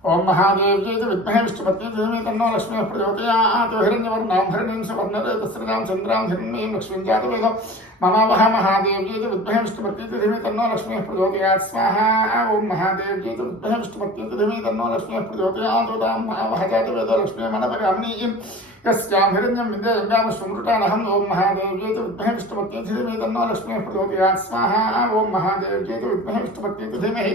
ओम महादेव्यै च विद्महे विष्णुपत्नी धीमहि तन्नो लक्ष्मीः प्रचोदयात्। हिरण्यवर्णां हिरण्यं सुवर्णरजतस्रजां चन्द्रां हिरण्मयीं लक्ष्मीं जातवेदो मम वः महादेव्यै च विद्महे विष्णुपत्नी धीमहि तन्नो लक्ष्मीः प्रचोदयात् स्वाहा। ओम महादेव्यै च विद्महे विष्णुपत्नी धीमहि तन्नो लक्ष्मीः प्रचोदयात्। तां महावः जातवेदो लक्ष्मीः मनपगामिनीं यस्यां हिरण्यं विद्यां सुमृतानहम्। ओम महादेव्यै च विद्महे विष्णुपत्नी धीमहि तन्नो लक्ष्मीः प्रचोदयात् स्वाहा। ओम महादेव्यै च विद्महे विष्णुपत्नी धीमहि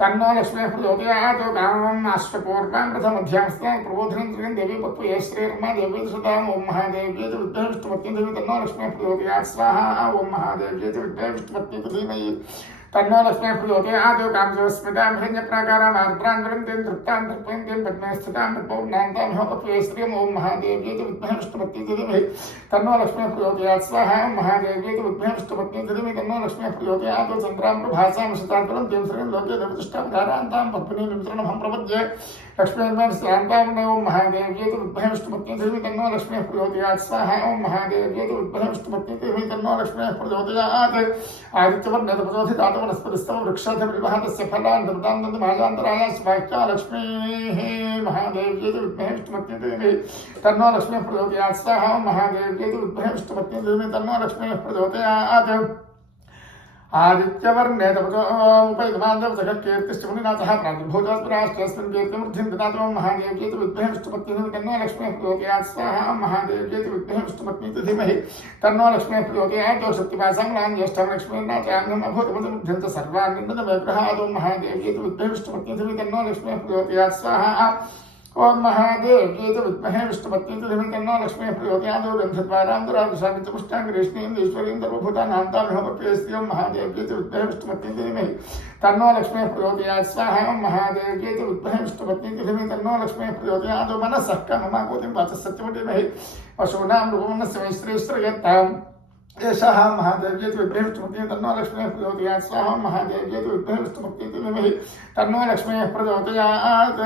तन्नो लक्ष्मीः प्रचोदयात्। कामम् अश्वपूर्वां प्रथमध्यां स्नां प्रबोधिनीं देवी पत्वये श्रीर्मा देवी सुताम्। ओम महादेव्यै च विद्महे विष्णुपत्नी धीमहि तन्नो लक्ष्मीः प्रचोदयात् स्वाहा। ओम महादेव्यै च विद्महे विष्णुपत्नी धीमहि तन्नो लक्ष्मीः प्रचोदयात्। कामस्मितां हिरण्यप्राकाराम् आर्द्रां वृन्तीं तृप्तां तर्पयन्तीं पद्मे स्थितां पद्मौर्णान्तां पत्वये श्रियम्। ओम महादेव्यै च विद्महे विष्णुपत्नी धीमहि तन्नो लक्ष्मीः प्रचोदयात् स्वाहा। ओम महादेव्यै च विद्महे विष्णुपत्नी धीमहि तन्नो लक्ष्मीः प्रचोदयात्। चन्द्रां प्रभासां शतान्तरन्तीं श्रीं लोके देवतिष्ठावधारान्तां पद्मिनीं वितरणमहं प्रपद्ये लक्ष्मीर्मां श्रान्तां। ओम महादेव्यै च विद्महे विष्णुपत्नी धीमहि तन्नो लक्ष्मीः प्रचोदयात् स्वाहा। ओम महादेव्यै च विद्महे विष्णुपत्नी धीमहि तन्नो लक्ष्मीः प्रचोदयात्। आदित्यवर्णप्रचोदितात् वनस्पतिस्तव वृक्षाधिपरिवः तस्य फलान् दृतां दन्तमाजान्तराय स्वाख्या लक्ष्मीः। महादेव्यै च विद्महे विष्णुपत्नी धीमहि तन्नो लक्ष्मीः प्रचोदयात् स्वाहा। ओम महादेव्यै च विद्महे विष्णुपत्नी धीमहि तन्नो लक्ष्मीः प्रचोदयात्। आदित्यवर्णे तपसोपैतमान्दवसखकीर्तिश्च मुनिनाथः प्रातिभूतस्पराश्चस्मिन् कीर्तिमूर्तिं ददातु। ओम महादेव्यै च विद्महे विष्णुपत्नी धीमहि तन्नो लक्ष्मीः प्रचोदयात् स्वाहा। ओम महादेव्यै च विद्महे विष्णुपत्नी धीमहि तन्नो लक्ष्मीः प्रचोदयात्। शक्तिपासां ज्येष्ठां लक्ष्मीर्नाचान्यम् अभूतमुद्यं च सर्वान् निन्दनमेग्रहात्। ओम महादेव्यै च विद्महे विष्णुपत्नी धीमहि तन्नो लक्ष्मीः प्रचोदयात् स्वाहा। ओम महादेव्यै च विद्महे विष्णुपत्नी धीमहि तन्नो लक्ष्मीः प्रचोदयात्। गन्धद्वारां दुरादशां च पुष्टां ग्रीष्णीं ईश्वरीं सर्वभूतानां महोपप्रेस्ति। ओम महादेव्यै च विद्महे विष्णुपत्नी धीमहि तन्नो लक्ष्मीः प्रचोदयात् स्वाहा। ओम महादेव्यै च विद्महे विष्णुपत्नी धीमहि तन्नो लक्ष्मीः प्रचोदयात्। मनसः काममाकुतिं वाचः सत्यवतीमहि पशूनां रूपमनस्य वैश्रेश्वरयत्ताम्। एषः महादेव्यै च विद्महे विष्णुपत्नी तन्नो लक्ष्मीः प्रचोदयात् स्वाहा। महादेव्यै च विद्महे विष्णुपत्नी धीमहि तन्नो लक्ष्मीः प्रचोदयात्।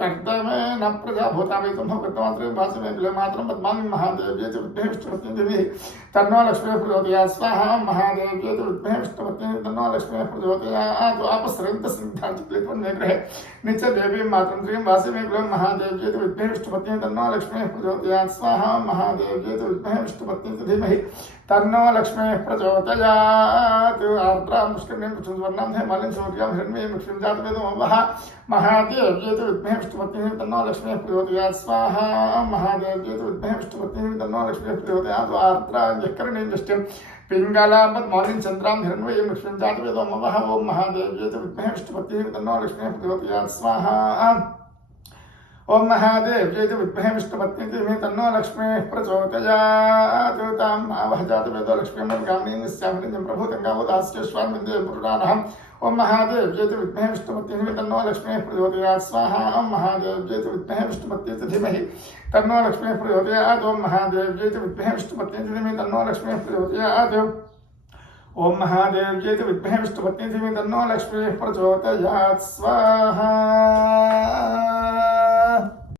कर्दमेन प्रजा भूता वै तुम्ह कृतमात्रं वासमे कुलमात्रं पद्मामि। महादेव्यै च विद्महे विष्णुपत्नी धीमहि तन्नो लक्ष्मीः प्रचोदयात् स्वाहा। महादेव्यै च विद्महे विष्णुपत्नी तन्नो लक्ष्मीः प्रचोदयात्। आपस्रन्तसिद्धार्थक्लित्वन्यग्रहे नित्यदेवीं मातरं श्रीं वासमे कुलं। महादेव्यै च विद्महे विष्णुपत्नी तन्नो लक्ष्मीः प्रचोदयात् स्वाहा। महादेव्यै च विद्महे विष्णुपत्नी धीमहि तन्नो लक्ष्मीः प्रचोदयात्। आर्द्रां पुष्करिणीं सुवर्णां हेमालिं शौर्यां हिरण्मयीं लक्ष्मीं जातवेदो वः। महादेव्यै च विद्महे विष्णुपत्नी तन्नो लक्ष्मीः प्रचोदयात् स्वाहा। महादेव्यै च विद्महे विष्णुपत्नी तन्नो लक्ष्मीः प्रचोदयात्। आर्द्रां जकर्णीं दृष्टिं पिङ्गलां पद्मौलिं चन्द्रां हिरण्मयीं लक्ष्मीं जातवेदो वः। ओम महादेव्यै च विद्महे विष्णुपत्नी तन्नो लक्ष्मीः प्रचोदयात् स्वाहा। ओम महादेव्यै च विद्महे विष्णुपत्नी धीमहि तन्नो लक्ष्मीः प्रचोदयात्। तां आवह जातवेदो लक्ष्मीर्गामिनीं निस्यामिनीं प्रभूतङ्गावदास्यश्वान्विन्दे पुरुषानहम्। ओम महादेव्यै च विद्महे विष्णुपत्नी धीमहि तन्नो लक्ष्मीः प्रचोदयात् स्वाहा। ओम महादेव्यै च विद्महे विष्णुपत्नी धीमहि तन्नो लक्ष्मीः प्रचोदयात्। ओम महादेव्यै च विद्महे विष्णुपत्नी धीमहि तन्नो लक्ष्मीः प्रचोदयात्। ओम महादेव्यै च विद्महे विष्णुपत्नी धीमहि तन्नो लक्ष्मीः प्रचोदयात् स्वाहा।